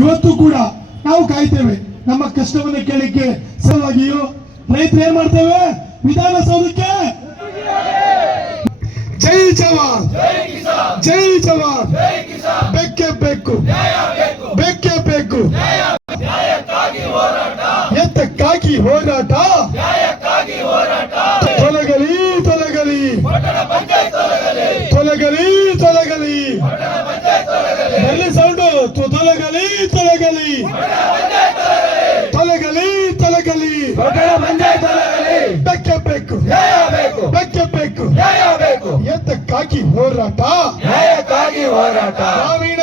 ಇವತ್ತು ಕೂಡ ನಾವು ಕಾಯ್ತೇವೆ ನಮ್ಮ ಕಷ್ಟವನ್ನು ಕೇಳಲಿಕ್ಕೆ. ಸಲುವಾಗಿಯೂ ರೈತರು ಏನ್ ಮಾಡ್ತೇವೆ, ವಿಧಾನಸೌಧಕ್ಕೆ ಜೈ ಜವಾನ್ ಜೈ ಜವಾನ್, ಬೇಕೇ ಬೇಕು ಬೇಕೇ ಬೇಕು, ಎತ್ತಕ್ಕಾಗಿ ಹೋರಾಟ, ತೊಲಗಲಿ ತೊಲಗಲಿ ತೊಲಗಲಿ ತೊಲಗಲಿ, ಎಲ್ಲಿ ಸೌಂಡು, ತೊಲಗಲಿ ತೊಲಗಲಿ ತೊಲಗಲಿ ತೊಲಗಲಿ, ಬೇಕೇ ಬೇಕು ಬೇಕೇ ಬೇಕು, ಎತ್ತಕ್ಕಾಗಿ ಹೋರಾಟ, ಗ್ರಾಮೀಣ